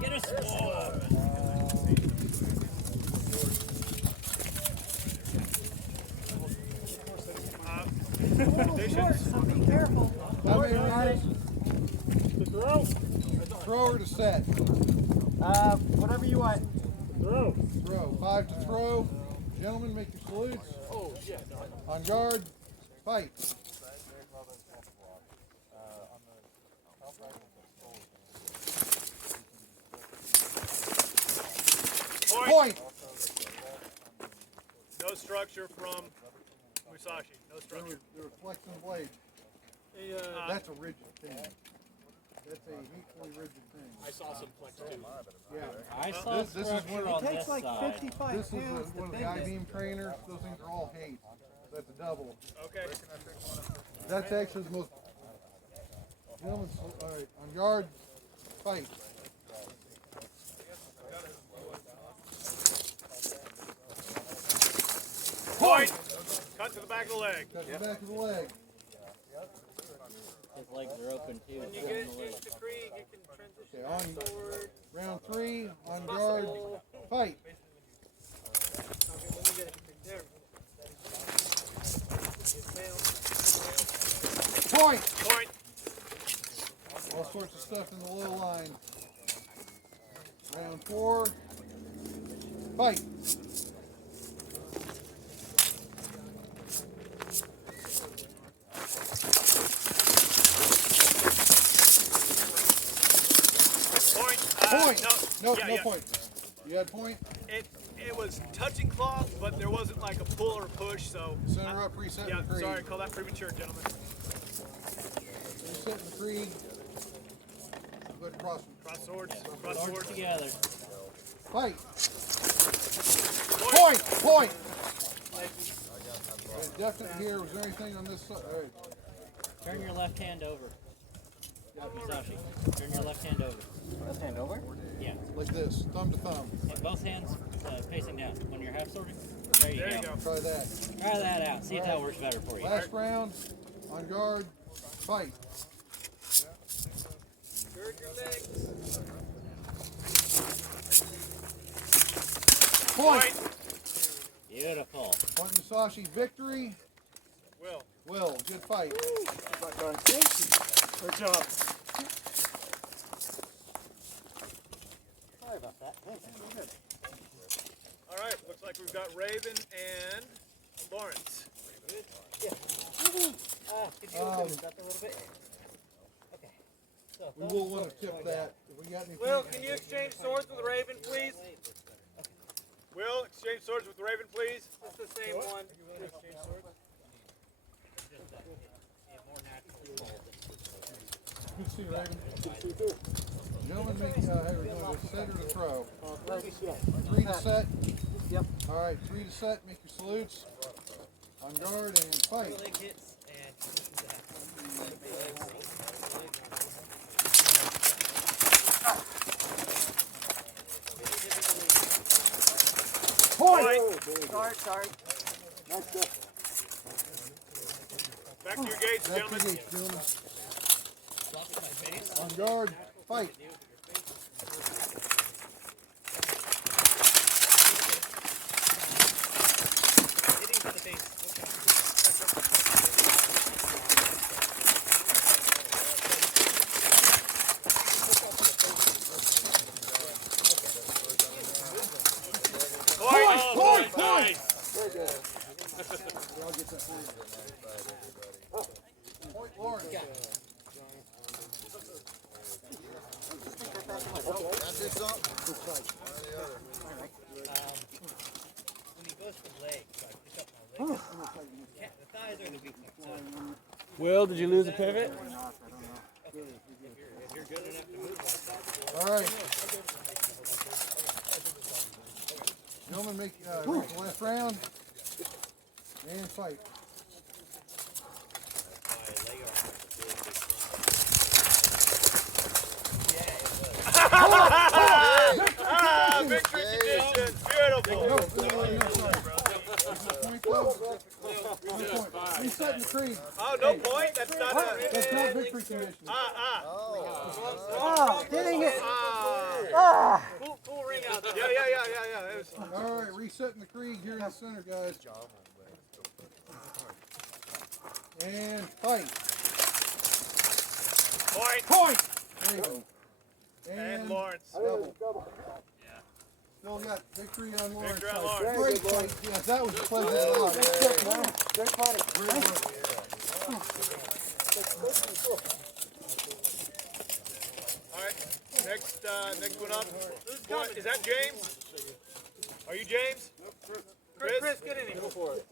Get a score. So be careful. To throw? Throw or to set? Whatever you want. Throw. Throw. 5 to throw. Gentlemen, make your salutes. On guard. Fight. Point. No structure from Musashi. No structure. They were flexing blade. That's a rigid thing. That's a equally rigid thing. I saw some flex too. Yeah. I saw This is structure one- on It takes this like side. 55 This is pounds to one of the bend it. I-beam trainers. Those things are all hate. That's a double. Okay. That's actually the most. Gentlemen, all right, on guard, fight. Point. Cut to the back of the leg. Cut the back of the leg. His legs are open too. When you get into Krieg, you can transition Okay, on back sword. round 3, on guard, fight. Okay, let me get it there. Point. Point. All sorts of stuff in the low line. Round 4, fight. Point. Point. No, Yeah, no yeah. point. You had point. It was touching cloth, but there wasn't like a pull or a push, so. Center up, reset Yeah, in the creed. sorry, call that premature, gentlemen. Reset in the creed. Good cross. Cross swords. Cross Swords swords. together. Fight. Point. Point. Definite here. Was there anything on this side? All right. Turn your left hand over. Musashi, turn your left hand over. Left hand over? Yeah. Like this, thumb to thumb. And both hands facing down. When you're half swording, there you There go. you go. Try that. Try that out. See if that works better for you. Last round, on guard, fight. Gird your legs. Point. Beautiful. Point Musashi, victory. Will, good fight. Thank you. Good job. Sorry about that. All right, looks like we've got Raven and Lawrence. Could you open this up a little bit? Okay. So, We will want to tip that. If we got anything. Will, can you exchange swords with Raven, please? Will, exchange swords with Raven, please. It's the same one. Exchange swords. Good to see you, Raven. Gentlemen, make here we go. Set or to throw. 3 to set. Yep. All right, 3 to set. Make your salutes. On guard and fight. Point. Sorry. Back to your gates, Back to gentlemen. the gate, gentlemen. On guard, fight. Point. Point. Very good. I'll get that point. Point, Lawrence. When he goes for legs, so I pick up my legs. The thighs are the weakness. So Will, did you lose a pivot? if you're good enough to move like that, All right. Gentlemen, make the last round and fight. Victory condition. Beautiful. Point though. the point. Resetting the creed. Oh, no point? That's not a... That's not victory condition. Oh, dang it. Cool ring out there. Yeah. It was... All right, resetting the creed here in the center, guys. And fight. Point. There you go. And Lawrence. Double. Still got victory on Lawrence. Victory on Lawrence. Great fight. Yes, that was a pleasant lot. Great party. Great work. All right. Next one up. What, is that James? Are you James? Chris, get in here. Go for it.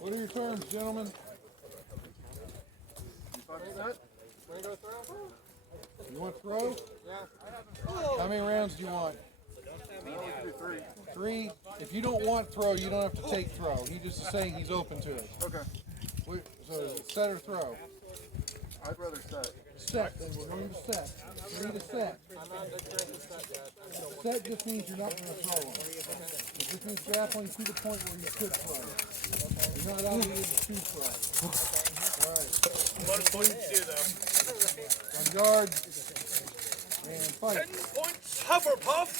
What are your terms, gentlemen? You want throw? Yeah. How many rounds do you want? Three. If you don't want throw, you don't have to take throw. He just is saying he's open to it. Okay. So set or throw? I'd rather set. Set. Then we're going to set. Three to set. Set just means you're not going to throw them. It just means grappling to the point where you could throw. You're not obligated to throw. All right. Bonus points to do, though. On guard. And fight. 10 points, Hufflepuff.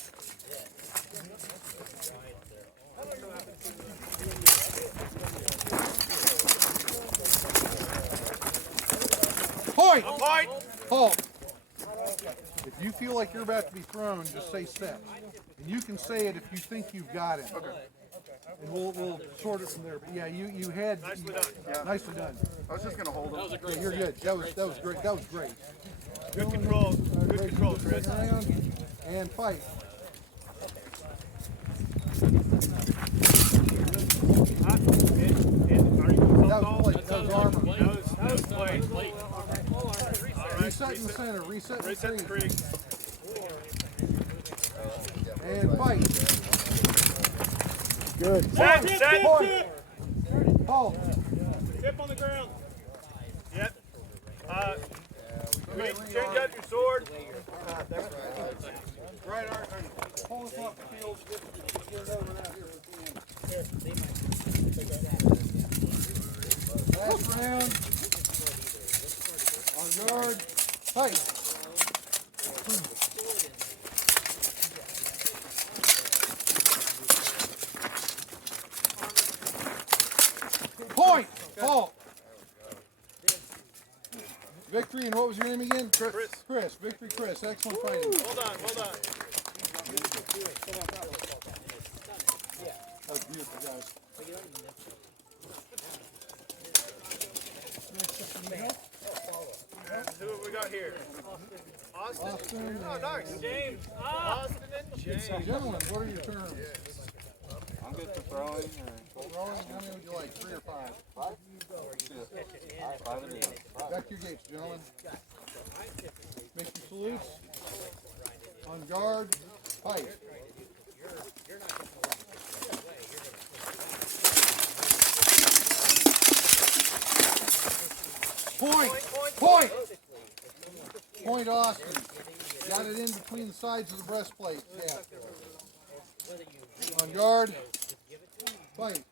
Point! Point. Halt. If you feel like you're about to be thrown, just say set. And you can say it if you think you've got it. Okay. And we'll sort it from there. But yeah, you had Nicely done. Yeah. nicely done. I was just gonna hold him. Yeah, you're good. That was great. That was great. Good control. Good control, Chris. Around and fight. That was plate. That was armor. That was plate. Reset in the center. Reset Reset the the creek. creek. And fight. Good. Set. Halt. Tip on the ground. Yep. We need to change out your sword. Right arm. Pull us off the field. Get it over now. Last round. On guard. Fight. Point. Halt. Victory, and what was your name again? Chris. Victory, Chris. Excellent fighting. Hold on. That was beautiful, guys. Who have we got here? Austin. Oh, nice. James. Austin and James. Gentlemen, what are your terms? I'm good for throwing. Rolling, how many would you like? 3 or 5? 5 and 8. Back to your gates, gentlemen. Make your salutes. On guard. Fight. Point! Point, Austin. Got it in between the sides of the breastplate. Yeah. On guard. Fight.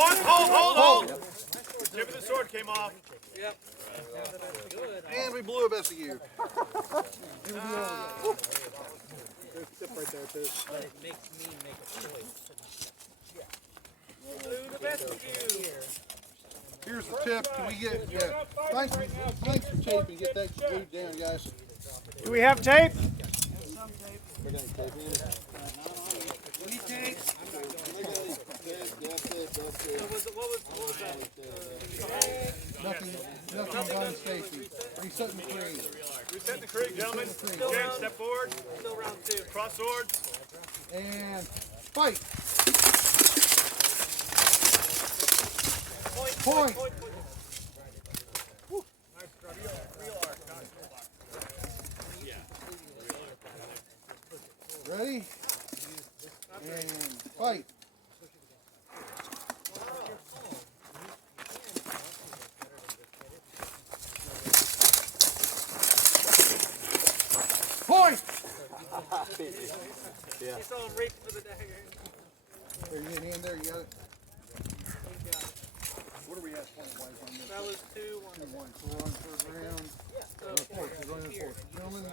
Hold. Tip of the sword came off. Yep. And we blew a best of you. Tip right there, too. But it makes me make a choice. Do the best of you. Here's the tip. Can we get, yeah. Thanks for taping. Get that glued down, guys. Do we have tape? We're gonna tape in. We take. What was that? Nothing done safety. Resetting the creed. Reset the creek, gentlemen. James, step forward. Still round 2. Cross swords. And fight. Point. Ready? And fight. Point. Yeah. You saw him reach for the dagger. There, you get hand there, you got it? He got it. What are we at point-wise on this? That was 2-1. 2-1, so we're on third round. Fourth, we're going to the fourth. Gentlemen,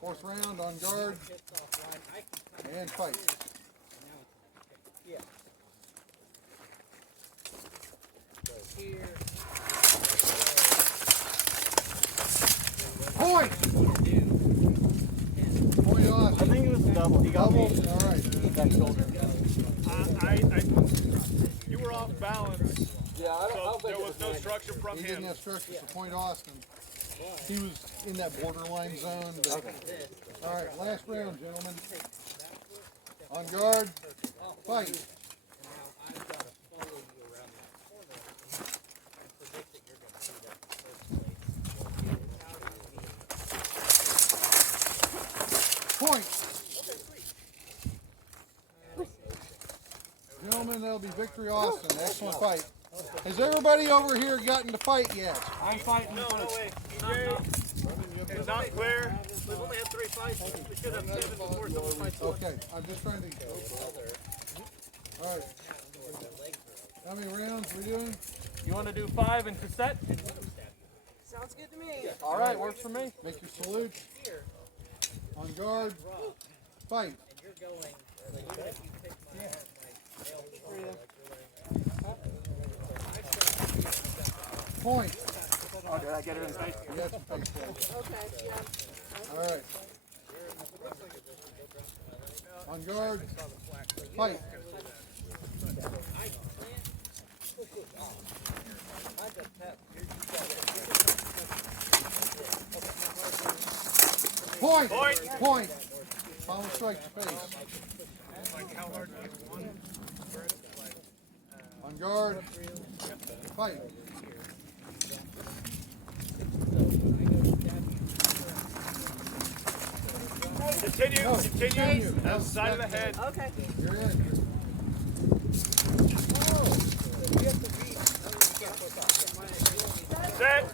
fourth round, on guard, and fight. Yeah. So here. Point! Point on. I think it was a double. He got Double, me. all right. Back shoulder. You were off balance, Yeah, I don't so there think was no structure from He him. didn't have structure, so point Austin. He was in that borderline zone. But, Okay. all right, last round, gentlemen. On guard, fight. Point. Gentlemen, that'll be victory Austin. Excellent fight. Has everybody over here gotten to fight yet? I'm fighting No, first. no way. It's not clear. We've only had 3 fights. We should have 7 before someone fights 1. Okay, I'm just trying to. All right. How many rounds we doing? You want to do 5 and cassette? Sounds good to me. All right, works for me. Make your salute. On guard, fight. You're going, like, even if you pick my nail control, Point. Oh, did I get her in face? We got some face plays. Okay, yeah. All right. On guard, fight. Point. Point. Palm strike to face. On guard, fight. Continue, No, continue. continue. That's the side of the head. Okay. You're in. Set.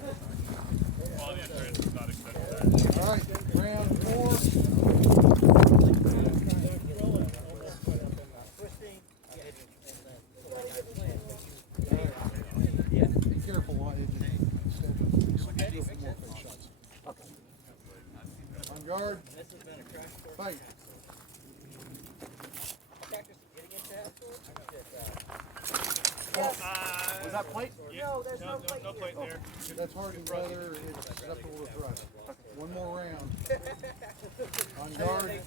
Well, the entrance is not accepted. All right, round 4. Be careful on it. More face shots. On guard, fight. Was that plate? No, there's no plate No here. plate there. That's hardened leather. It's susceptible to thrust. One more round. On guard,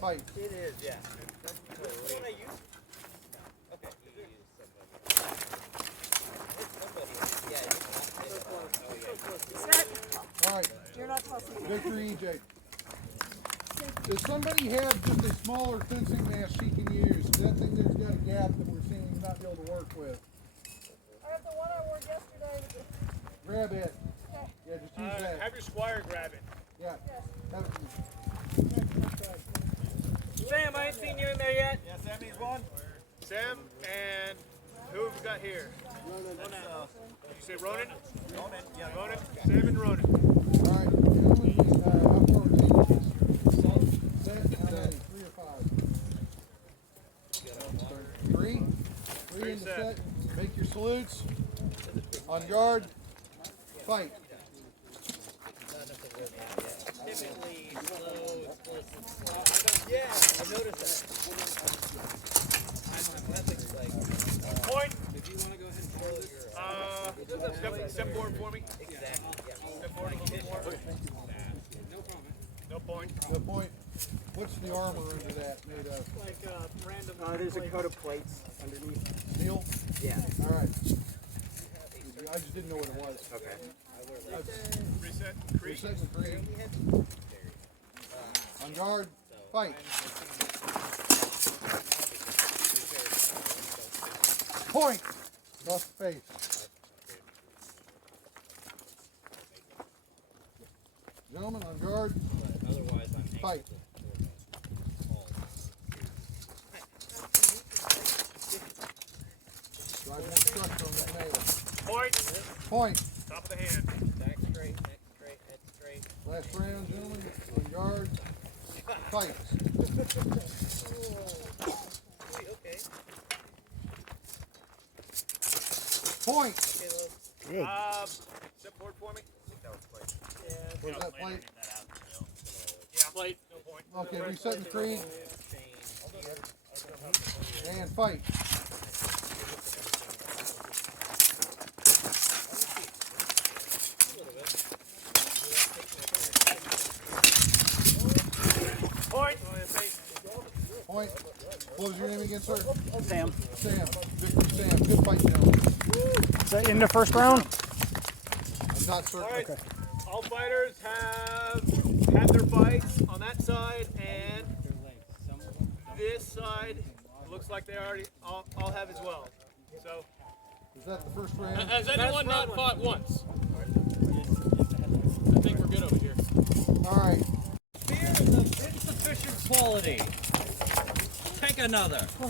fight. It is, yeah. What I use? Okay, you use somebody. It's somebody. Yeah, All right, You're not tossing it. victory, EJ. Does somebody have just a smaller fencing mask she can use? That thing there's got a gap that we're seeing not be able to work with. I have the one I wore yesterday. Grab it. Yeah, just use that. Have your Squire grab it. Yeah. Have it. Sam, I ain't seen you in there yet. Yeah, Sam needs one. Sam and who have we got here? Did you say Ronan? Ronan, yeah, Ronan. Sam and Ronan. All right, gentlemen, how far we take? Set, how many? 3 or 5? 3? 3 in the set. Make your salutes. On guard. Fight. typically slow, explosive. Yeah, I noticed that. I'm like, Point. if you want to go ahead and control your, Step forward for me. exactly, yeah. Step forward a little bit more. No problem. No point. The point. What's the armor under that made of? Like random. There's a coat of plates underneath. Steel? Yeah. All right. I just didn't know what it was. Okay. Reset. Crease. Reset and create. On guard. Fight. Point. Across the face. Gentlemen, on guard. Otherwise, I'm Fight. Drive more structure on that nail. Point. Point. Top of the hand. back straight, neck straight, head straight. Last round, gentlemen. On guard. Fight. Sweet, okay. Point. Step forward for me. Was that plate? Yeah, plate. No point. Okay, resetting the creed. And fight. Point. Point. What was your name again, sir? Sam. Sam. Victor Sam. Good fight, gentlemen. Is that in the first round? I'm not certain. All right. All fighters have had their fights on that side, and this side looks like they already all have as well. So, Is that the first round? has anyone not fought once? I think we're good over here. All right. Spear is of insufficient quality. Take another. Are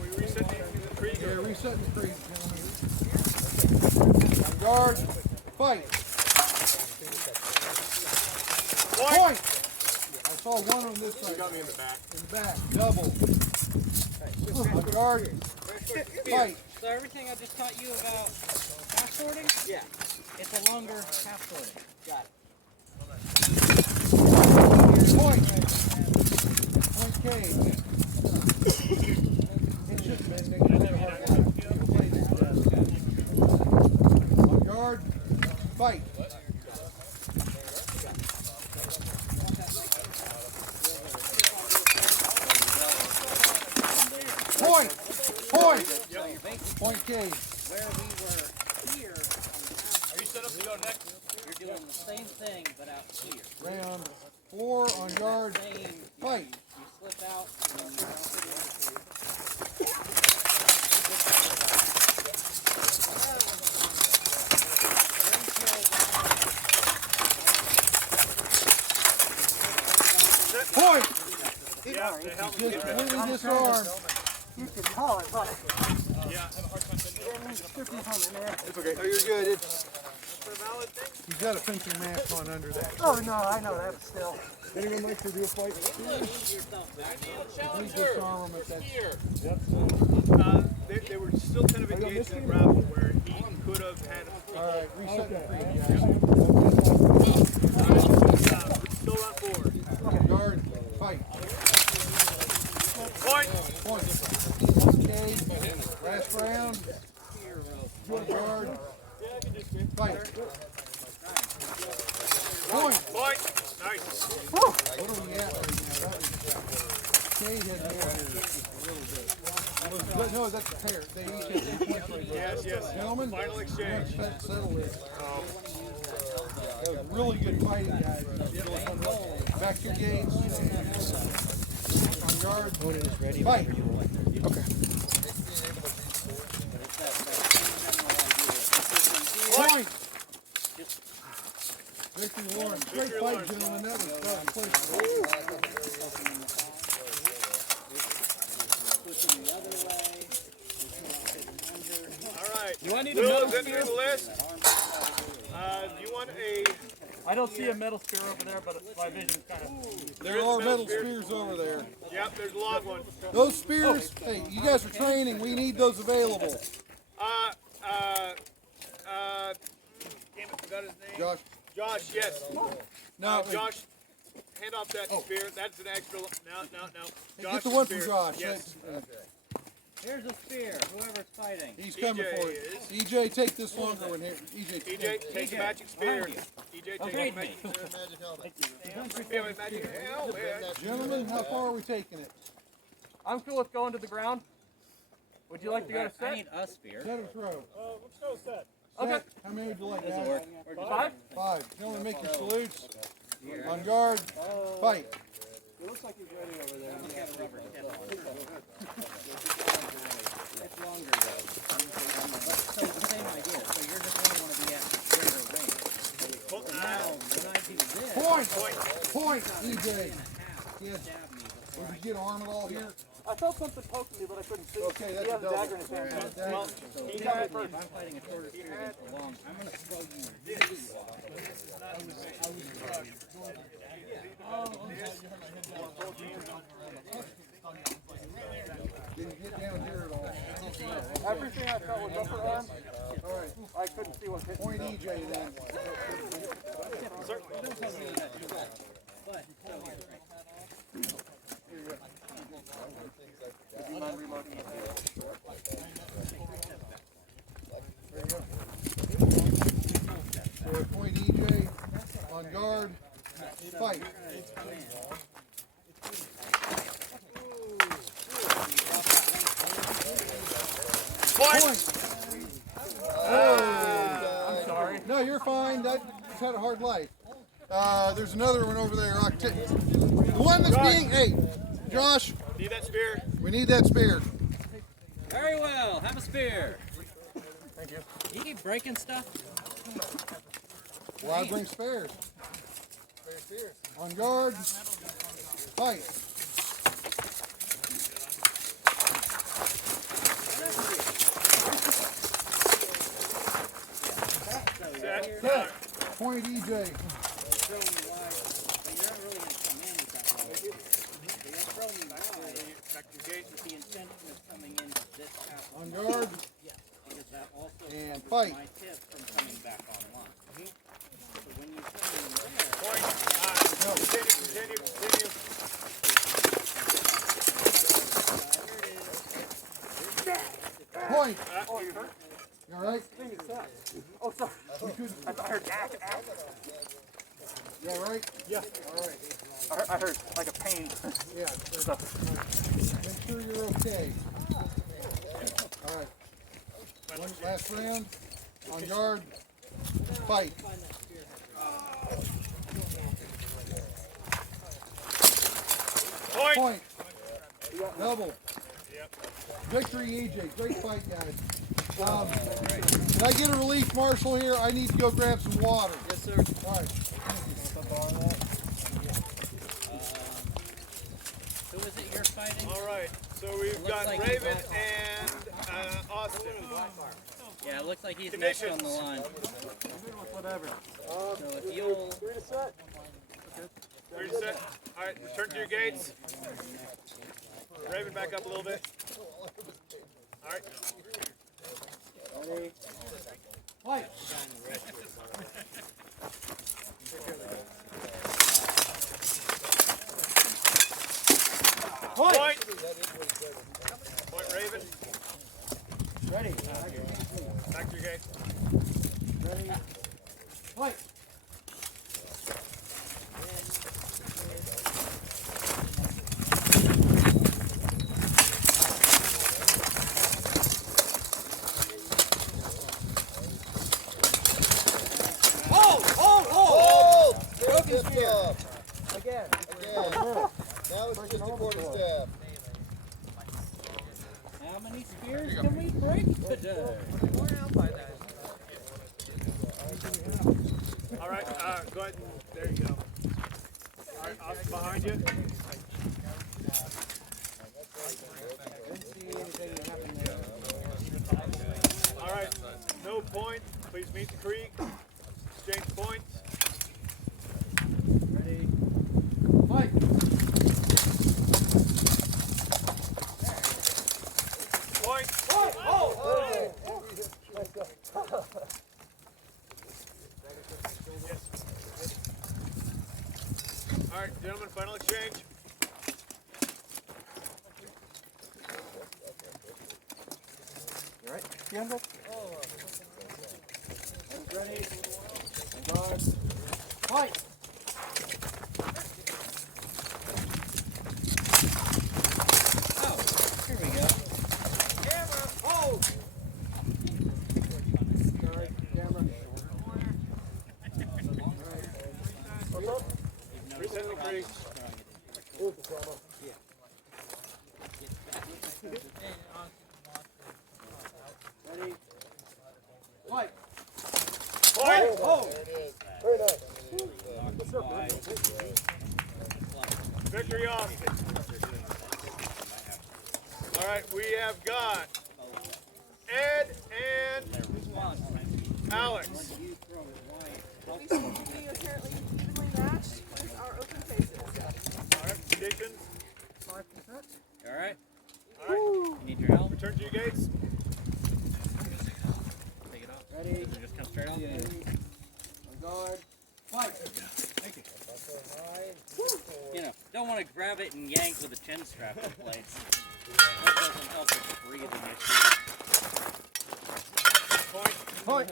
we resetting the creed? Yeah, resetting the creed, gentlemen. On guard. Fight. Point. I saw one on this side. You got me in the back. In the back. Double. On guard. Fight. So everything I just taught you about half sorting? Yeah. It's a longer half sorting. Got it. Point. Point K. It should have been. They could have hard line. On guard. Fight. Point. Point. Point K. Where we were here on the half, Are you set up to go next? you're doing the same thing but out here. Round 4 on guard. Same, Fight. you slip out and then you dump it Point. Yeah, they help me Just get that. completely disarmed. You can call it, but Yeah, I have a hard time getting It's okay. Oh, you're good. It's, you've got a fencing mask on under that. oh no, I know that still. Anyone like to do a fight? Please disarm him at that. They were still kind of engaged in grapple where he could have had. All right, reset the creed, guys. Still run forward. Guard. Fight. Point. Point. Okay. Last round. Guard. Fight. Point. Point. Nice. What are we at right now? That was Cade had more here a little bit. No, that's a pair. They each have 2 points right there. Yes, yes. Gentlemen, Final exchange. let's settle this. That was really good fighting, guys. Back to your gates. On guard. Fight. Okay. Point. Victory Warren. Great fight, gentlemen. That was close. All right. Do I need a Will metal is entering spear? the list. Do you want a? I don't see a metal spear over there, but my vision's kind of. There are metal spears over there. Yep, there's a long one. Those spears, hey, you guys are training. We need those available. Damn it, forgot his name. Josh. Josh, yes. No, Josh, hand off that spear. That's an extra. No. get the one from spear. Josh. Yes. Here's a spear, whoever's fighting. He's coming EJ for you. is- EJ, take this longer one here. EJ, EJ, take the magic spear. EJ, take the Read me. magic spear. Yeah, with magic. Hell, man. Gentlemen, how far are we taking it? I'm cool with going to the ground. Would you like to go to I set? need a spear. Set or throw? Let's go set. Okay. Okay. How many would you like, Does it guys? work? Or just 5? 5. Gentlemen, make your salutes. On guard. Fight. It looks like he's ready over there. It's got a rubber tip on it. It's longer though. But so the same idea. So you're just going to want to be at greater range. So now, when I do this, Point. Point. EJ. half Yes. stab me before Did you get arm at all here? I felt something poking me, but I couldn't see. Okay, that's He a has a double. dagger in his hand. Well, So he if had, I'm fighting a shorter spear against a long, I'm going to throw you really wide. Didn't get down here at all. Everything I felt was upper arm. All right, I couldn't see what hit me. point EJ then. So point EJ, on guard, fight. Point! I'm sorry. No, you're fine. That's had a hard life. There's another one over there. The one that's being, hey, Josh, need that spear? we need that spear. Very well, have a spear. Thank you. You keep breaking stuff? Well, I bring spares. On guard, fight. Set. Point EJ. Throwing you wide, but you're not really going to come in with that long. You're throwing you wide Back to your gate. with the intention of coming in this half. On guard, Because that also and covers fight. my tip from coming back online. So when you come in there, Point. Continue. point. Oh, you hurt? You all right? Thing is set. Oh, sorry. You couldn't. I heard that. You all right? Yeah. All right. I heard like a pain. Yeah. Make sure you're okay. All right. One last round. On guard, fight. Point. Double. Victory, EJ. Great fight, guys. Can I get a relief marshal here? I need to go grab some water. yes, sir. All right. Who is it you're fighting? All right. So we've got like Raven he's and Austin. Yeah, it looks like he's Conditions. next on the line. Whatever. So if you'll... Three to set. Ready to set? All right. Return to your gates. Raven, back up a little bit. All right. Ready. Fight. Point. Point, Raven. Ready. Back to your gate. Ready. Fight. Again. Now it's just a quarterstaff. How many spears can we break today? All right. Go ahead. There you go. All right. Austin behind you. All right. No point. Please meet the creek. Exchange points. Ready. Fight. Point. All right, gentlemen, final exchange. You right? Tiempo. Ready. Guard. Fight. Oh, here we go. Camera. Oh. Guard. Camera. Reset the creek. Here's the camera. Ready. Fight. Point. Oh. Very nice. Victory, Austin. All right, we have got Ed and Alex. We apparently evenly matched with our open faces. All right, predictions. 5%. All right. All right, You need your help? return to your gates. Take it off. Ready. Does it just come straight off? On guard. Fight. You know, don't want to grab it and yank with a chin strap in place. That doesn't help with breathing issues. Point. Point.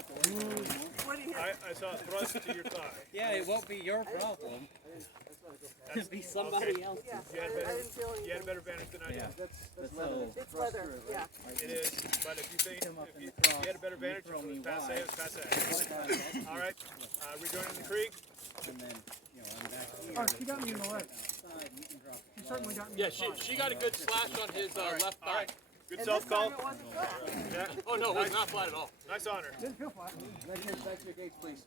What do you I saw a thrust to your thigh. Yeah, it won't be your problem. It'll be somebody else's. Yeah, You had I better, didn't feel you had a anything. better advantage than I did. Yeah. That's That's leather. so- It's leather, yeah. It is, but if you think if you had a better advantage, it was passe, it was passe. All right, rejoining the creek. And then, you know, I'm back here. Oh, she got me in the leg. She certainly got me in the side. She got a good slash on his left All thigh. right, good And self this time call. it wasn't flat. Yeah. Oh no, it was not flat at all. Nice honor. Didn't feel flat. Back to your gates, please.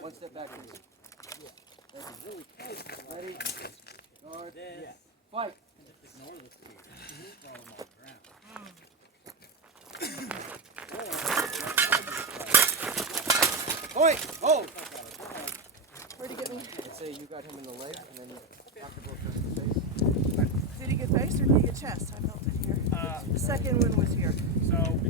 One step back, please. That's really close. Ready? Guard. This. Fight. Point. Oh. Where'd he get me? Let's say you got him in the leg, and then after both of the face. Did he get face or did he get chest? I felt it here. The second one was here. So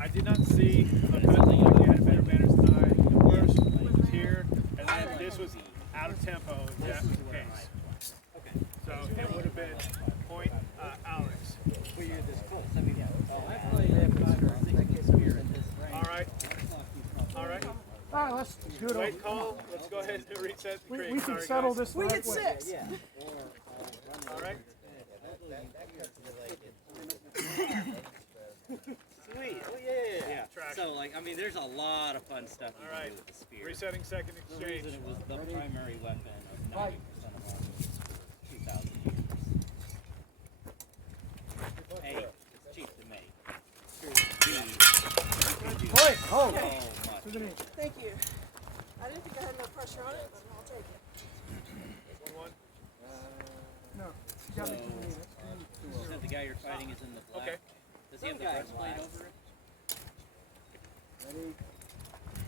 I did not see a cut that you had a better advantage than I. The first was here, and then this was out of tempo. If that was the case. So it would have been point Alex. Well, you're this close. I mean, I played 5 or 6 spear in this range. All right. All right. All right, let's do it Wait over. call. Let's go ahead and reset the creek. We can Sorry, settle guys. this the We right get way. 6. All right. Sweet. Oh, yeah. Track. So, like, I mean, there's a lot of fun stuff you All can right. do with the spear. Resetting second The exchange. reason it was the primary weapon of 90% Fight. of all 2,000 years. A, it's cheap to make. B, you can do Point. Oh. so much. To the knee. Thank you. I didn't think I had no pressure on it, but I'll take it. 1-1. No. She got me to the knee. That's You said the guy you're fighting is in the black. Okay. Does he have the breastplate over it? Ready?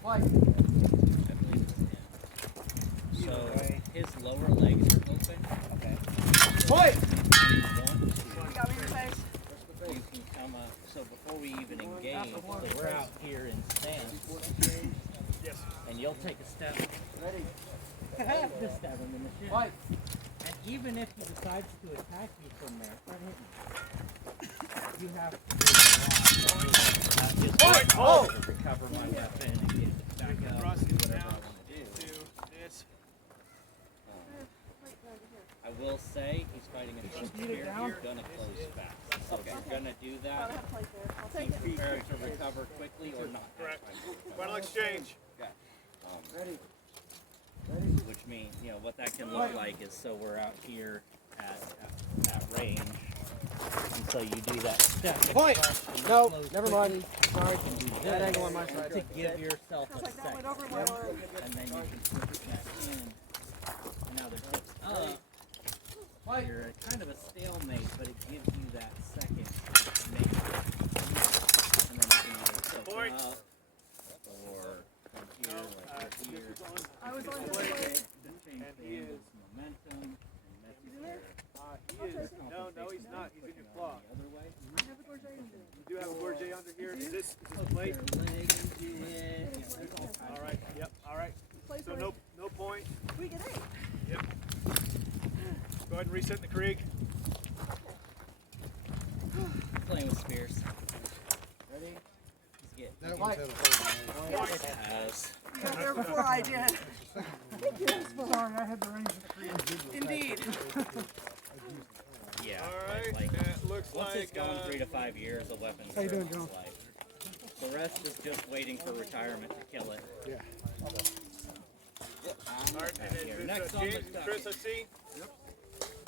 Fight. I believe it's in. So his lower legs are open. Okay. Point. You got me in the face? You can come up. So before we even engage, so we're out here in stance, Yes. and you'll take a step. Ready? Just stab him in the shin. Fight. And even if he decides to attack you from there, start hitting. You have to do a lot. Just Oh! to recover my weapon and get it back up Thrust and do whatever now I want to do. into this. I will say he's fighting a first beat it spear. down? He's gonna close fast. So if you're gonna do I that, have plate there. I'll be take it. prepared to recover quickly or not. Correct. Final exchange. Ready? Which means, you know, what that can look like is, so we're out here at range, and so you do that step. Point. across and No, close never quickly, mind. Sorry. and do Bad this angle on my side. to give yourself Feels a like that went second, over my arm. and then you can put it back in. And now the tip's up. Fight. You're at kind of a stalemate, but it gives you that second to make it. And then you can either tilt Point. up, or from here, like here. I was on this way. Change the angle's momentum, and that's here. He is. No, he's not. He's in your claw. The other way. I have a gorget under it. You do have a gorget under here. Is this Hook plate? your leg into it. Yeah, there's all kinds All of right. Yep. All right. Plate So for no point. We get 8. Yep. Go ahead and reset the creek. playing with spears. Ready? He's getting That one's had a whole has. You got there before I did. Sorry, I had the range of the cream. Indeed. Yeah. All right. Like, That looks once like it's gone 3 to 5 years, the weapon's How you doing, its John? life. The rest is just waiting for retirement to kill it. yeah. all right. And Here, then next on the James and Chris, I see. Yep.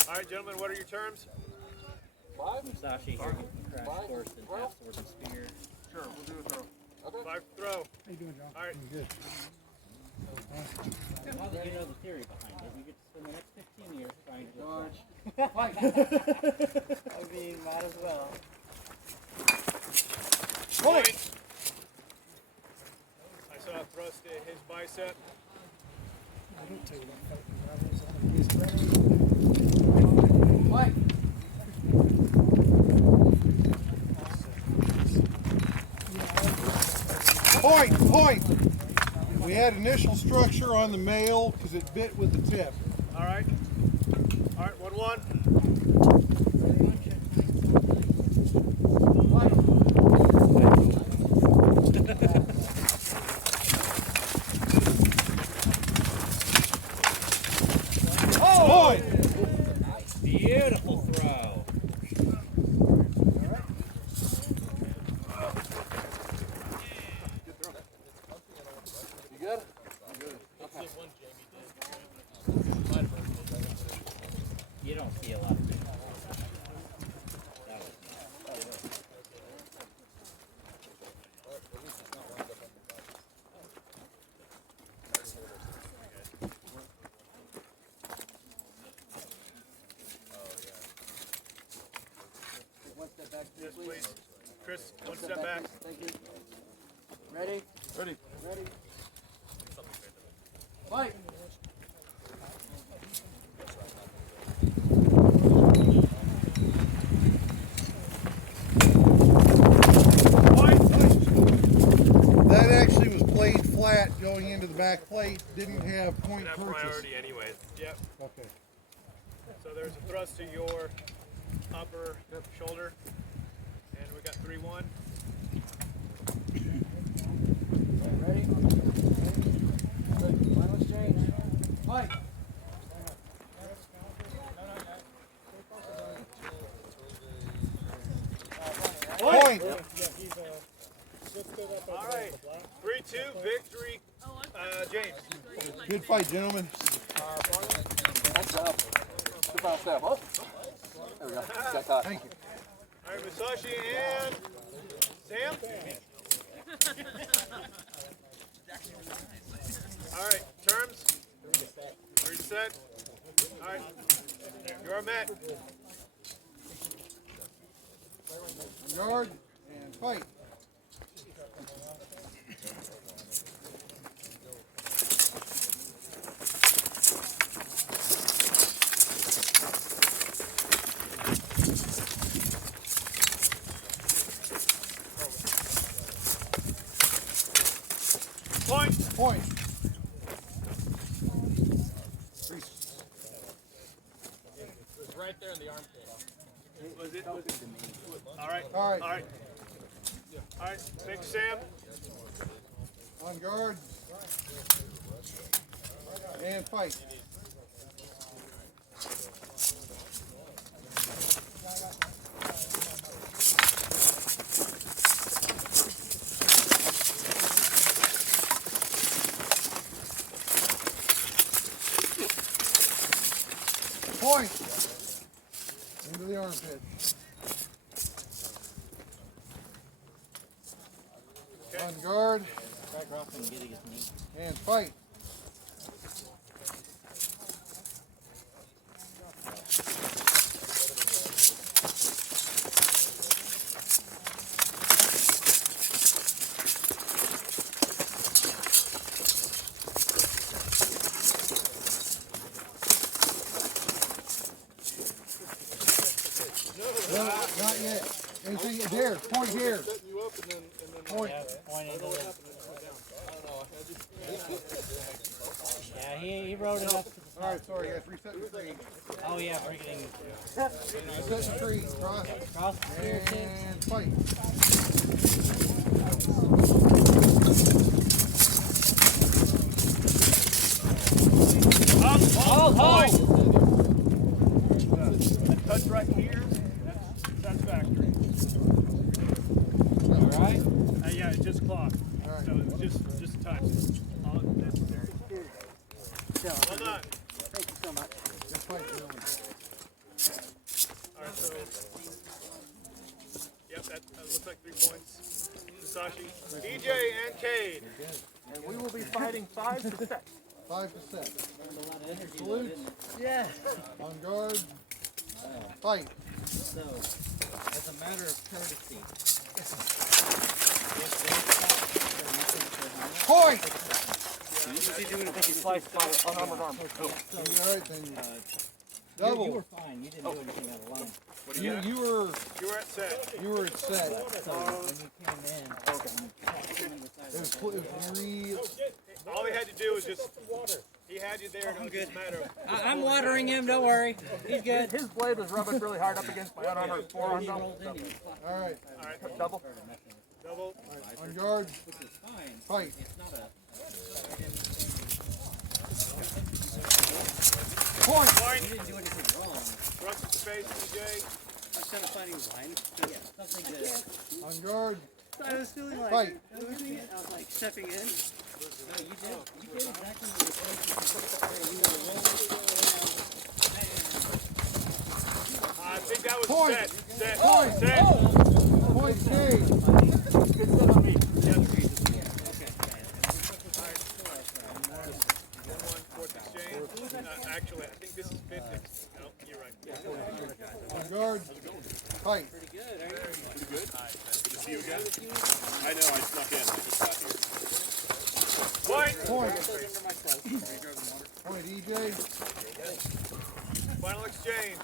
All right, gentlemen. What are your terms? Musashi, here you can crash course and half sword and spear. Sure, we'll do a throw. 5 throw. How you doing, John? All right. Good. Now that you know the theory behind it, you get to spend the next 15 years trying to George. I mean, might as well. Point. I saw a thrust at his bicep. Fight. Point. We had initial structure on the male because it bit with the tip. All right. 1-1. Point. beautiful throw. You good? You don't see a lot of things. That was One step back, Yes, please. please. Chris, one step back. Thank you. Ready? Ready. Ready. Fight. That actually was played flat going into the back plate. Didn't have point That purchase. priority anyways. Yep. Okay. So there's a thrust to your upper shoulder. And we got 3-1. Ready? Good. Final exchange. Fight. Point. All right. 3-2 victory, James. Good fight, gentlemen. Good job. Good final step. Oh. There we go. Got caught. Thank you. All right, Musashi and Sam. All right, terms. Reset. All right, you're met. Guard and fight. Point. Point. It was right there in the armpit. Was it? All right. All right. All right. All right. Thank you, Sam. On guard. And fight. Point. Into the armpit. Okay. On guard back off and get his knee. and fight. No, not yet. Anything here? Point here. Point. Yeah, pointing to the... Yeah, he wrote it up to the top. All right, sorry, guys. Reset the tree. Oh yeah, we're getting Reset the tree. Cross. across the spear too. And fight. Hold. That touch right here. That's factory. All right. Yeah, it's just cloth. All right. So it's just a touch. All necessary. Well done. Thank you so much. Good fight, gentlemen. All right, so yep, that looks like 3 points. Musashi. EJ and Cade. And we will be fighting 5 to set. 5 to set. Salutes. Yeah. On guard. Fight. So, as a matter of courtesy, Point! Sliced by unarmored arm. Alright then. you Double. were fine. You didn't do anything out of line. You were You were at set. set. So when you came in, It was 3. All he had to do was just, he had you there, and it was just a matter of, I'm watering him. Don't worry. He's good. His blade was rubbing really hard up against my unarmored forearm. Alright. Double. double. On guard. Fine. Fight. It's not a. Point! Point. You didn't do anything wrong. Runs to space, EJ. I'm kind of fighting blind. Yeah, something that. On guard. I was feeling like Fight. losing it. I was like stepping in. No, you did exactly what you're supposed to do. You were I think that was Point. set. Set. Point. Set. Point K. Good set on me. Fourth exchange. Actually, I think this is fifth. No, you're right. On guard. Fight. Pretty good. Good to see you again. I know, I snuck in. I just got here. Point. Point. Point EJ. Final exchange.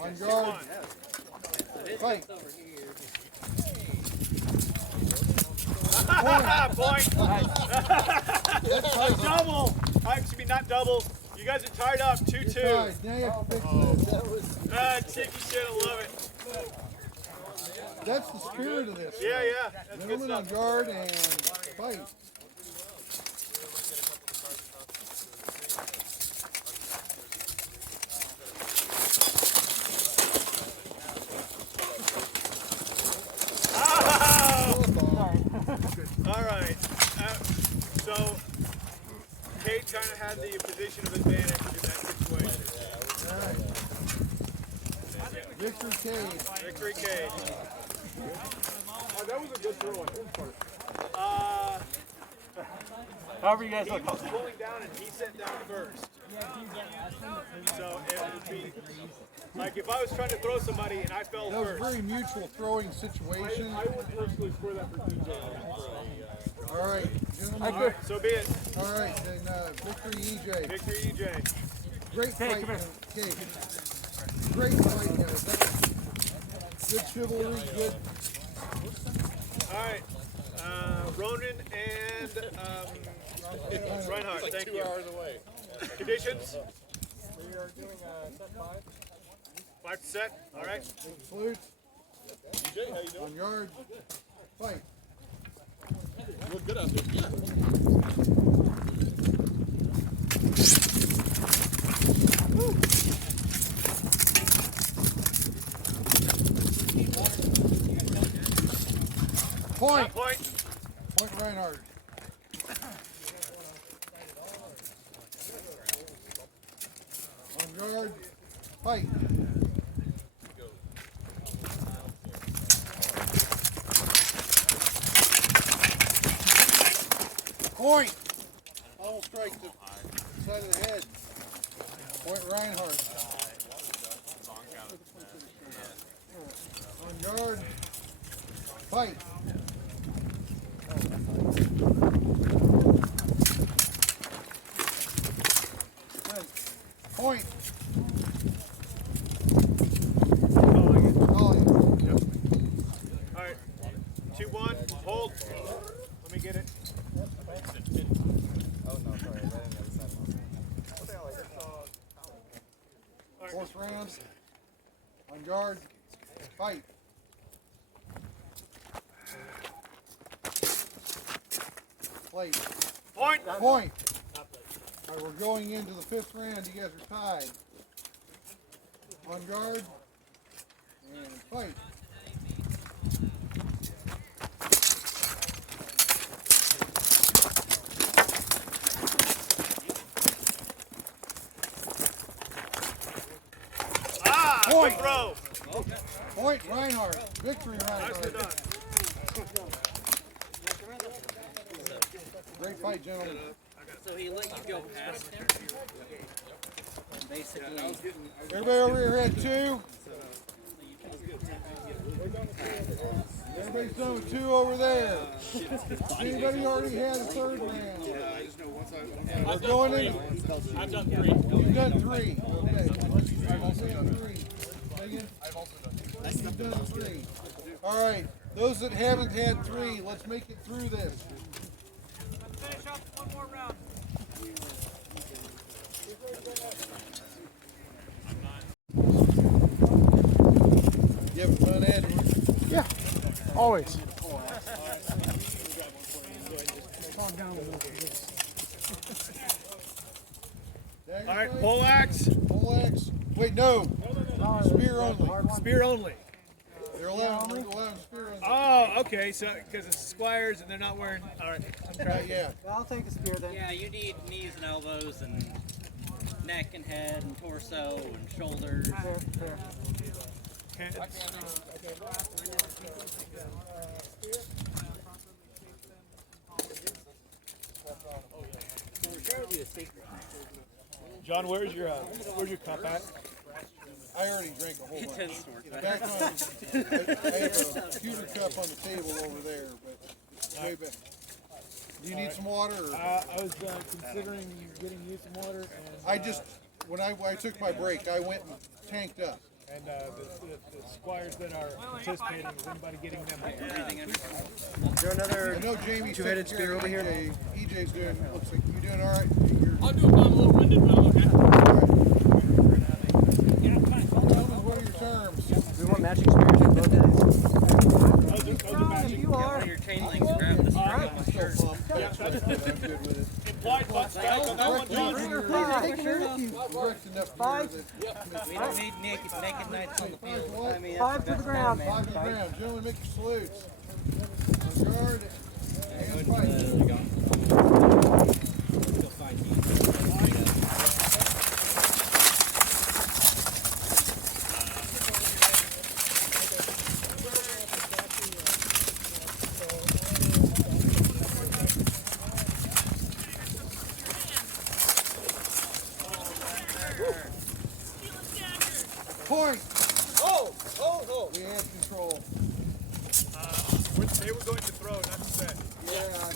On guard. Fight. Point. Double. Excuse me, not double. You guys are tied up. 2-2. Tied. Now you have to fix this. Cheeky shit. I love it. That's the spirit of this. Yeah. That's good Gentlemen on stuff. guard and fight. All right. So, Kate kind of had the position of advantage in that situation. Victor Cade. Victory, Kate. That was a good throw on his part. However you guys look. He was pulling down and he sent down first. So it would be like if I was trying to throw somebody and I fell That was a first. very mutual throwing situation. I would personally score that for DJ. All right, gentlemen. All right, so be it. All right, then victory EJ. Victory, EJ. Great fight, Cade. Great fight, guys. Good chivalry, good. All right. Ronan and Reinhardt, thank you. Conditions? We are doing set 5. 5 to set, all right. Salutes. EJ, how you doing? On guard. Fight. You look good out there. Point. Point. Point Reinhardt. On guard. Fight. Point. Final strike to the side of the head. Point Reinhardt. On guard. Fight. Point. Calling. All right. 2-1. Hold. Let me get it. Fourth round. On guard. Fight. Plate. Point. Point. All right, we're going into the 5th round. You guys are tied. On guard. And fight. Point. Quick throw. Point Reinhardt. Victory Nicely Reinhardt. done. fight, gentlemen. So he let you go past him. Basically, Everybody over here had 2. Everybody's done with 2 over there. Anybody already had a 3rd round? We're going in. I've done 3. You've done 3. Okay. I've also done 3. You've done 3. All right. Those that haven't had 3, let's make it through this. Let's finish up one more round. You have fun, Edward? Yeah, always. All right, pole axe. Pole axe. Wait, no. Spear only. Spear only. They're allowing spear only. Oh, okay. So because it's squires and they're not wearing. All right. Yeah. I'll take a spear then. yeah, you need knees and elbows and neck and head and torso and shoulders. Okay. John, where's your cup at? I already drank a whole bunch. Just Back on, I have a pewter cup on the table over there, but it's way back. Do you need some water? Or? I was considering getting you some water, and When I took my break, I went and tanked up. and the squires that are participating, is anybody getting them? Is there another I know Jamie's two-headed spear over here? EJ's doing, looks like you doing all right? I'm doing fine, a little winded, but I'm okay. Gentlemen, what are your terms? Do we want matching spears in both ends? you are. Your chain links grab the strap on my shirt. I'm good with it. Implied butt strike on that one, John. Take your shirt off. Correct enough beer that We don't need naked nights on the field. I mean, 5 to the ground. 5 to the ground. Gentlemen, make your salutes. On guard and fight. Point! Oh! We had control. They were going to throw, not to set. Yeah, my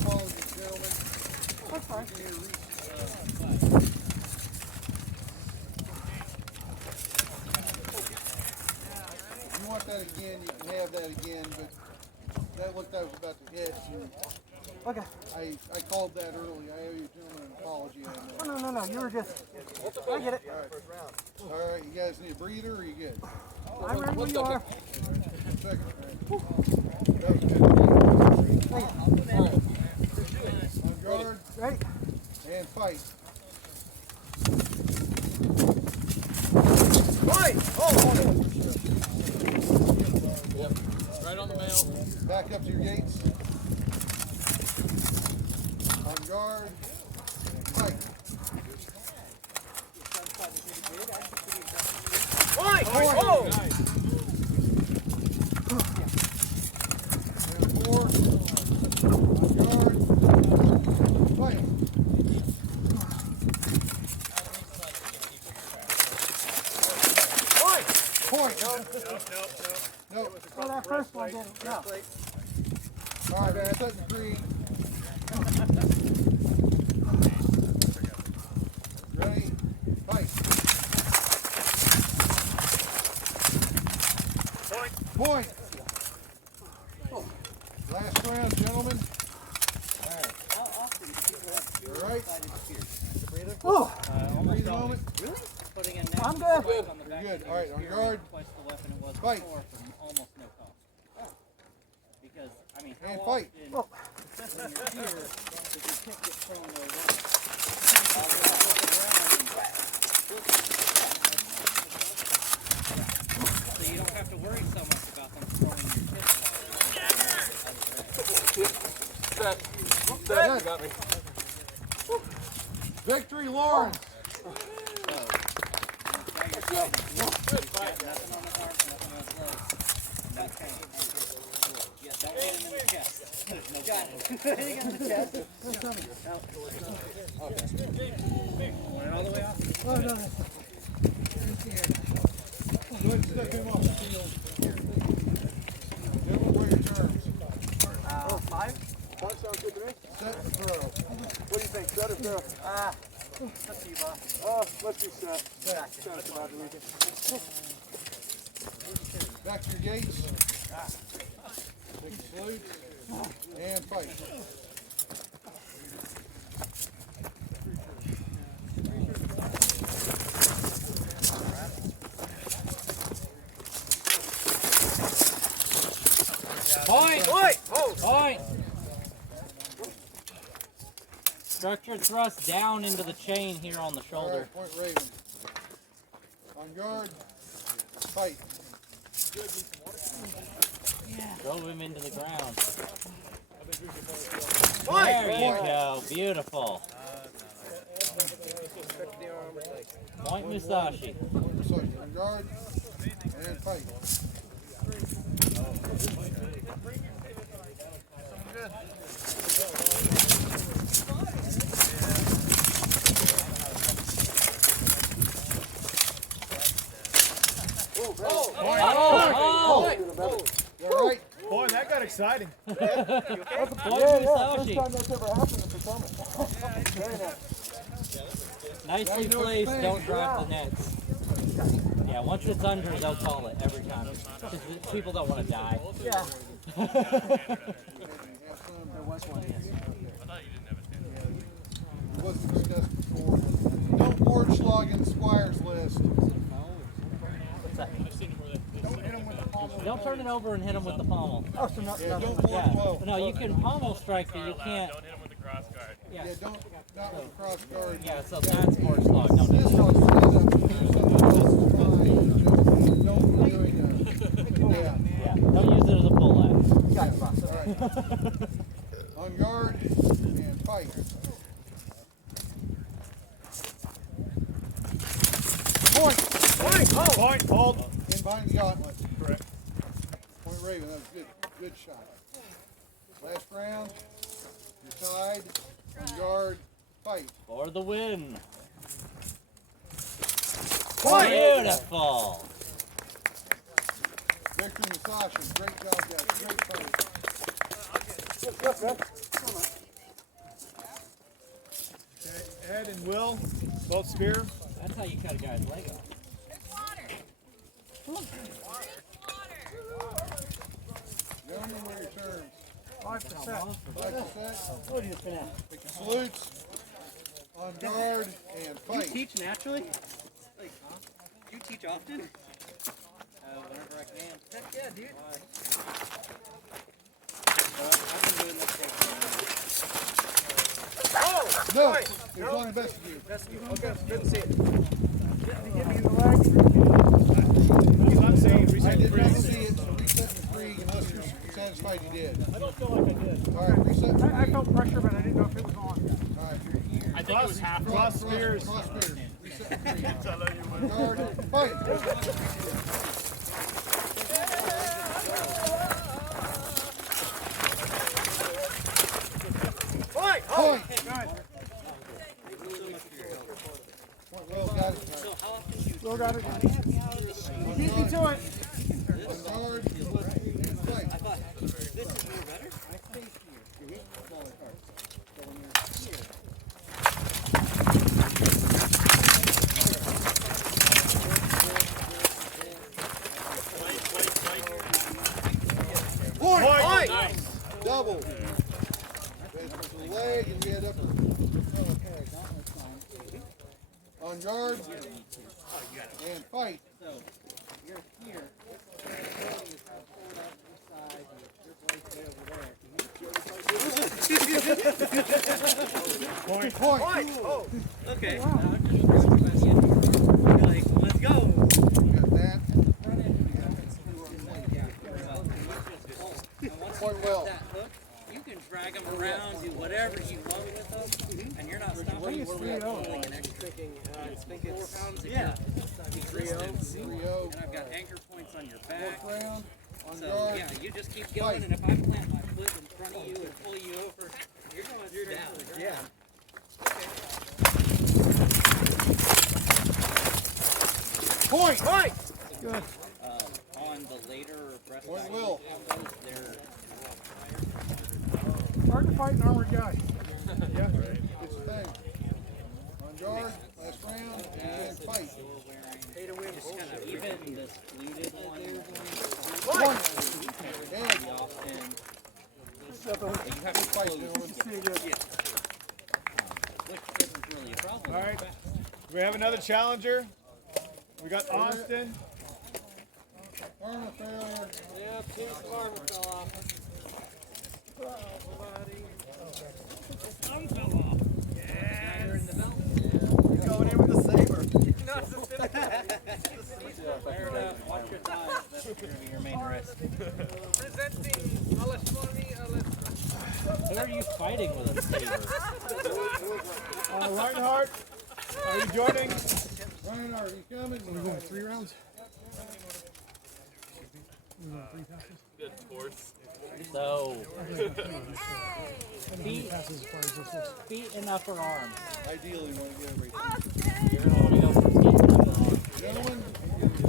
apologies, gentlemen. That's fine. If you want that again, you can have that again, but that looked like I was about to hit. Okay. I called that early. I owe you gentlemen an apology on that. No. You were just. I get it. All right, you guys need a breather or are you good? I'm ready when you are. 1 second. That was good. On guard Ready? and fight. Right on the mail. Back up to your gates. On guard. Fight. Point! Oh! And 4. On guard. Fight. Point. No. Well, that first one didn't. No. All right, man. Set the tree. Ready? Fight. Point. Last round, gentlemen. All right. Whew. Breathe a moment. Putting a neck I'm good. on the You're back good. of All right, your on spear guard. twice the weapon it was Fight. before for almost no cost. Because, I mean, how And often fight. when Well. you're here, if you can't get thrown away, so you don't have to worry so much about them throwing your kids out. You got me. Victory, Lawrence. Nothing on the arms, nothing on his legs. No pain. Yeah, don't hit him in the chest. No got it. Hitting him in the chest. Right all the way off. Oh, no, that's fine. Go ahead and step him off the field. Gentlemen, what are your terms? 5? 5 sounds good to me. Set and throw. What do you think? Set or throw? Up to you, boss. Let's do set. Sounds about the weekend. Back to your gates. Take your salutes. And fight. Point! Point! Point! Structure thrust down into the chain here on the All shoulder. right, point Raven. On guard. Fight. Drove him into the ground. There you go. Beautiful. Point Musashi. Point Musashi. On guard. And fight. Oh! You all right? Boy, that got exciting. Point First Musashi. time that's ever happened in Potomac. Very nice. Nicely know what placed. you're Don't saying. drop the nets. Yeah, once it's under, they'll call it every time. Because people don't want to die. Yeah. There was one, yes. It wasn't discussed before. Don't board slog in Squire's list. What's that? Don't turn it over and hit them with the pommel. Oh, so not, Yeah, don't board Yeah. well. No, you can pommel strike, but you can't. Don't hit him with the cross guard. Yeah. Yeah, don't, not with the cross guard. Yeah, so that's board slog. Don't do This that. one's set up to do something else fine. Don't be doing yeah. Yeah, don't use it as a pull axe. got it, boss. All right. On guard and fight. Point. Point, hold. In behind the gauntlet. Correct. Point Raven, that was good. Good shot. Last round. You're tied. On guard. Fight. For the win. Point. Beautiful. Victor Musashi, great job, guys. Great fight. Ed and Will, both spear. That's how you cut a guy's leg off. Gentlemen, what are your terms? 5%. 5%. What are you finna? Take your salutes. On guard and Do you fight. teach naturally? Like, do you teach often? Whenever I can. Heck yeah, dude. I've been doing this for No, there's one best of you. Okay, good to see it. Did he hit me in the leg? He's not saying I reset did not freeze. see it, so reset the free unless you're satisfied you did. I don't feel like I did. All right, reset the I free. felt pressure, but I didn't know if it was on. All right, I think it was half. Cross spears. Cross spears. Reset the free. On guard and fight. Point! Point. Point Will got it. Still got it. Beat me to it. On guard and fight. Point! Double. That's the leg and we had upper. On guard and fight. So, you're here. Point. Point. Oh! Okay. Now I'm just working by the end here. You're like, let's go. Got that. Point well. That hook, you can drag them around, do whatever you want with them, and you're not stopping. You're pulling an extra 4 pounds of Yeah. 3-0. and I've got anchor points on your back. Fourth round. On So guard. yeah, you just keep going, and if I plant my foot in front of you and pull you over, you're down. Yeah. Point! Point! On the later breast Point back will. combos, they're Hard to fight an armored guy. Yeah. It's a thing. On guard, last round, and fight. even this fluted one. Point! Pretty often. You have to Fight, close, gentlemen. which isn't really a problem. All right. We have another challenger. We got Austin. Armor failure. Yeah, piece of armor fell off. Going in with the saber. Fair enough. Watch your time. That's going to be your main risk. Presenting Who are you fighting with a saber? Reinhardt, are you joining? Reinhardt, you coming? We're going 3 rounds. So, feet and upper arms. Ideally, you want to get everything. You're going to want to go for feet and upper arms. Gentlemen,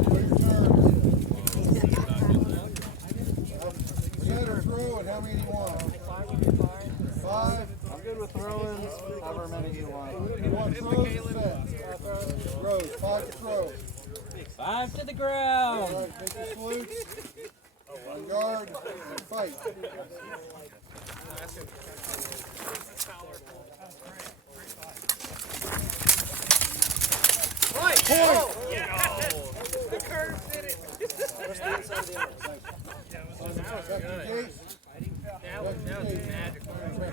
wait your turn. Set or throw, and how many do you want? 5. I'm good with throw-ins, however many you want. You want throws or sets? Throws. 5 to throw. 5 to the ground. All right, make your salutes. On guard and fight. Point! The curve did it.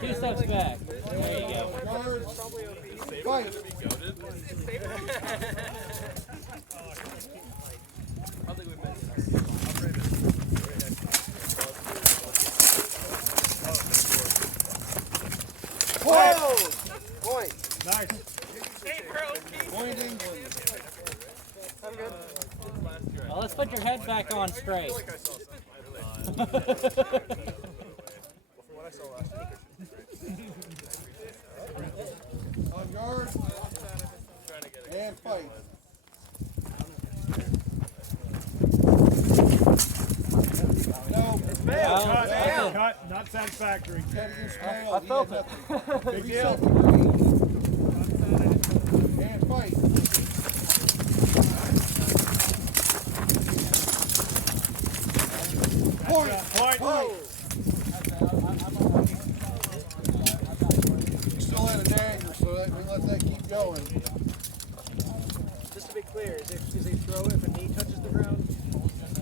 Two steps back. There you go. Guard. Fight. Point. Nice. Pointing. Well, let's put your head back on straight. On guard and fight. No, Well, Cut. Not satisfactory. that against male. I felt he had it. nothing. Big deal. Reset the green. And fight. Point. Point. You still had a dagger, so that, we let that keep going. Just to be clear, is a throw if a knee touches the ground?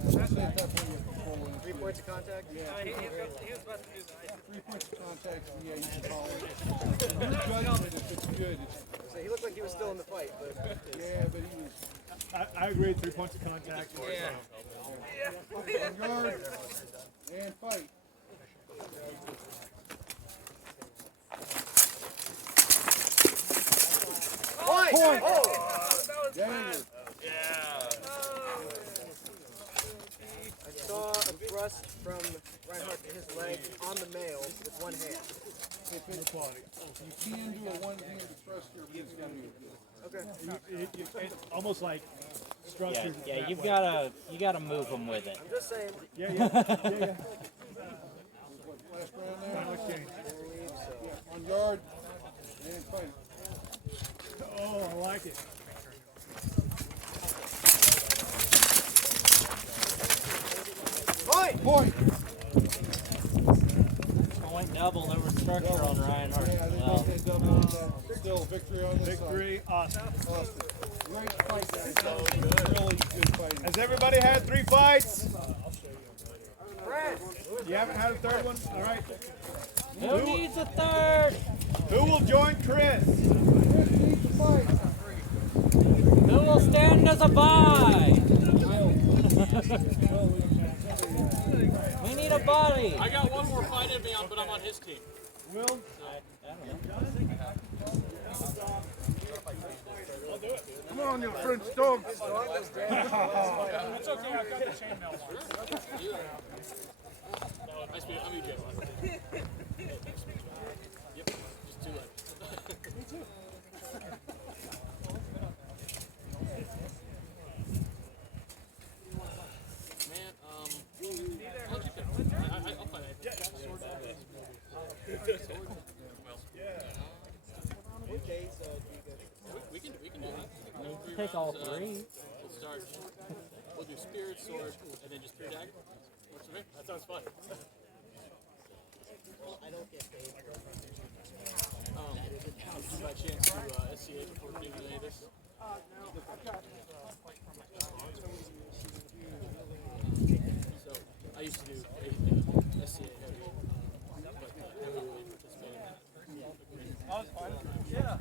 That's it, that's when you pull in. 3 points of contact? He was about to do that. 3 points of contact, and yeah, you can call it. Your judgment, if it's good. So he looked like he was still in the fight, but Yeah, but he was I agree. 3 points of contact. on guard and fight. point! Point. Oh! Dagger. I saw a thrust from Reinhardt to his leg on the male with one hand. If it, you can do a one-handed thrust here, but it's gotta be good. Okay. It's almost like yeah, structured. yeah, you gotta move them with it. I'm just saying. Yeah. Last round there. Final exchange. On guard and fight. Oh, I like it. Point! Point. Point double. There was structure on Reinhardt Yeah, as they well. both had double on that. Still victory on this Victory. Awesome. side. Austin. Great fight, guys. Really good fighting. Has everybody had 3 fights? You haven't had a 3rd one? All right. Who needs a 3rd? Who will join Chris? Chris needs to fight. Who will stand as a bye? We need a body. I got one more fight in me, but I'm on his team. Will? I don't know. Come on, you French dogs. That's okay, I've got the chainmail one. Nice to meet you. I'm EJ. Yep, just too late. Me too. Man, I'll let you pick. I'll find it. Yeah. We can do that. Take all three. We'll start. We'll do spirit, sword, and then just 3 dagger. Works for me. That sounds fun. I don't get paid. Did you by chance to SCA before doing any of this? So I used to do SCA heavy, but never really participated in that. Oh, it's fine. Yeah.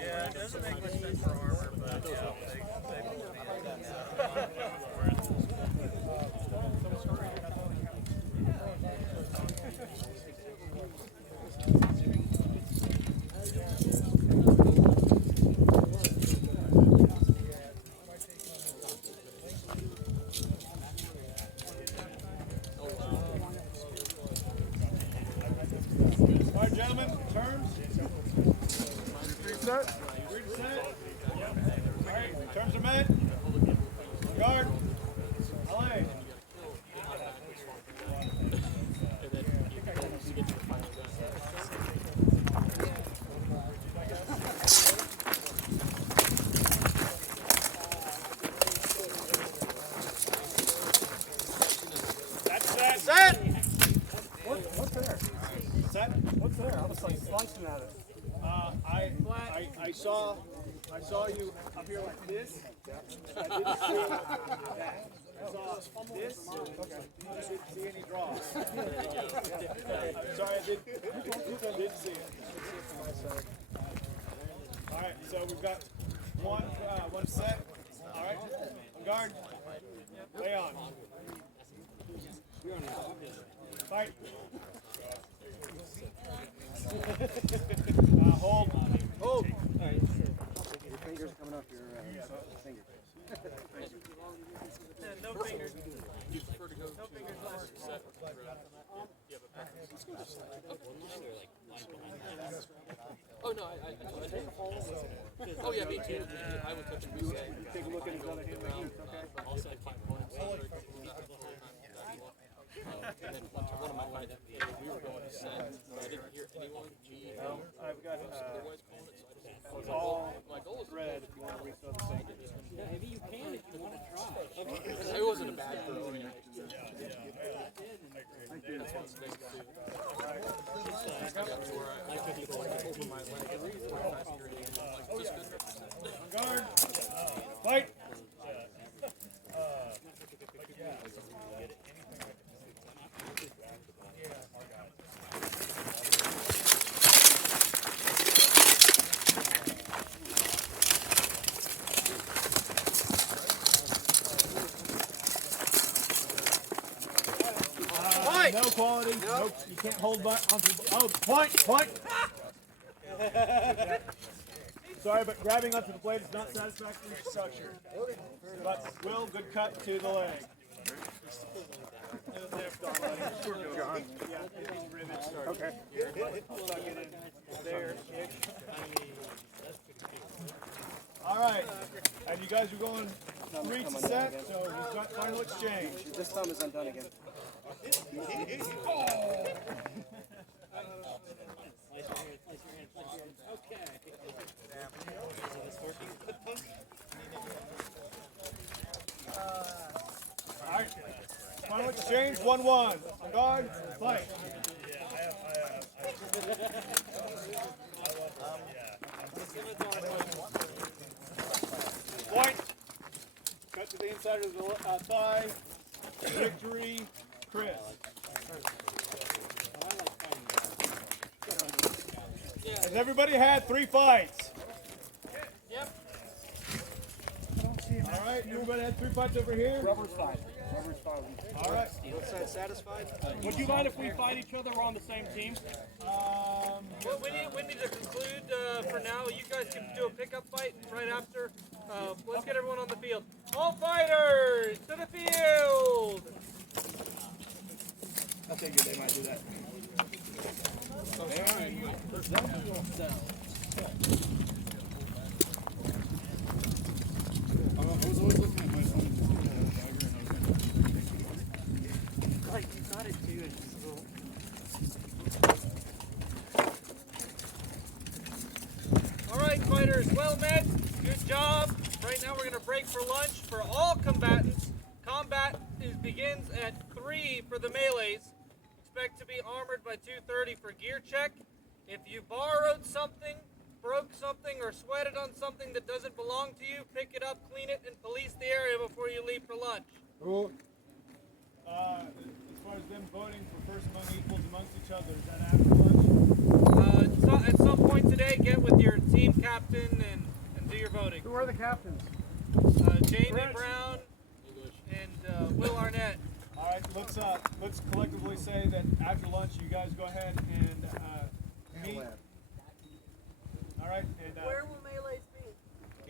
Yeah, it doesn't make much sense for armor, but yeah, All right, gentlemen, terms. Set. Reset. Yep. All right, terms are met. Guard. Alley. That's set. Set. What's there? Set. What's there? I was like slicing at it. I saw you up here like this. I didn't see that. I saw this. I didn't see any draws. I'm sorry, I didn't see it. All right, so we've got one set. All right, on guard. Lay on. Fight. Hold. Hold. Your fingers coming up your fingers. no fingers. You prefer to go No fingers left. set? Yeah, but let's go this side. Oh no, I oh yeah, me too. I would touch and reset. Take a look at his other hand. Okay. I'll set 5 points. And then one of my fights, we were going to set, but I didn't hear anyone. I've got otherwise calling it, so I just all my goal is red if you want to reset the same. Maybe you can if you want to try. it wasn't a bad throw. I mean, that's one thing too. I got to where I couldn't even like over my leg and faster and I'm like, this good. On guard. Fight. No quality. Nope. You can't hold back onto the. Oh, point. Sorry, but grabbing onto the blade is not satisfactory structure. But will, good cut to the leg. Okay. Stuck it in there. All right. And you guys are going 3 to set, so we've got final exchange. This thumb is undone again. Alright, final exchange, 1-1. On guard, fight. Point. Cut to the inside of the thigh. Victory, Chris. Has everybody had 3 fights? Yep. All right, everybody had 3 fights over here? Rubber's fine. Rubber's fine. All right. Both sides satisfied? Would you mind if we fight each other? We're on the same team. Well, we need to conclude for now. You guys can do a pickup fight right after. Let's get everyone on the field. All fighters to the field. I figured they might do that. I was always looking at my phone. Like you got it too. It's just a little. All right, fighters. Well met. Good job. Right now we're going to break for lunch for all combatants. Combat begins at 3 for the melees. Expect to be armored by 2:30 for gear check. If you borrowed something, broke something, or sweated on something that doesn't belong to you, pick it up, clean it, and police the area before you leave for lunch. As far as them voting for first among equals amongst each other, is that after lunch? At some point today, get with your team captain and do your voting. Who are the captains? Jamie Brown and Will Arnett. All right, let's collectively say that after lunch, you guys go ahead and meet. All right, and Where will melees be?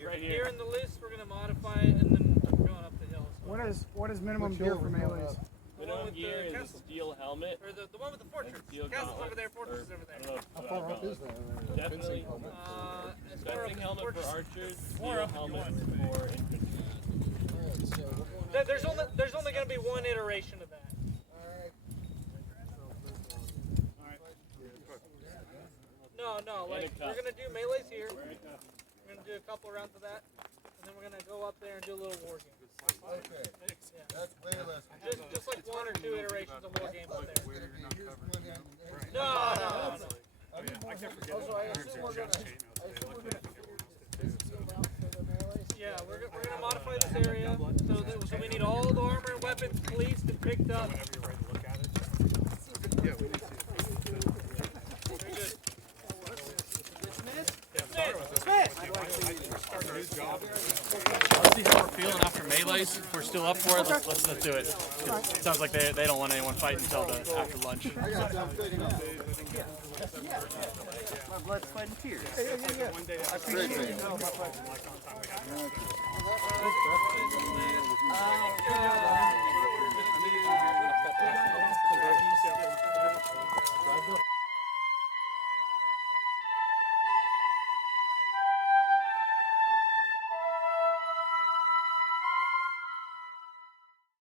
Right here in the list, we're going to modify it, and then we're going up the hill. So What is minimum gear for melees? Minimum gear is a steel helmet. Or the one with the fortress. Steel Castle's gauntlet, over there, fortress is over there. How far up is that? Definitely. As far Fencing up helmet for fortress. archers, steel helmet for infantry. There's only going to be one iteration of that. No, like we're going to do melees here. We're going to do a couple rounds of that, and then we're going to go up there and do a little war game. Okay. That's way less. Just like 1 or 2 iterations of war game up there. No. I kept forgetting. Also, I assume we're gonna figure this team out for the melees. Yeah, we're going to modify this area so we need all the armor and weapons policed and picked up. Whenever you're ready to look at it. Yeah, we need to. Very good. Let's see how we're feeling after melees. If we're still up for it, let's do it. It sounds like they don't want anyone fighting until after lunch. My blood's sweat and tears. I appreciate it. Oh,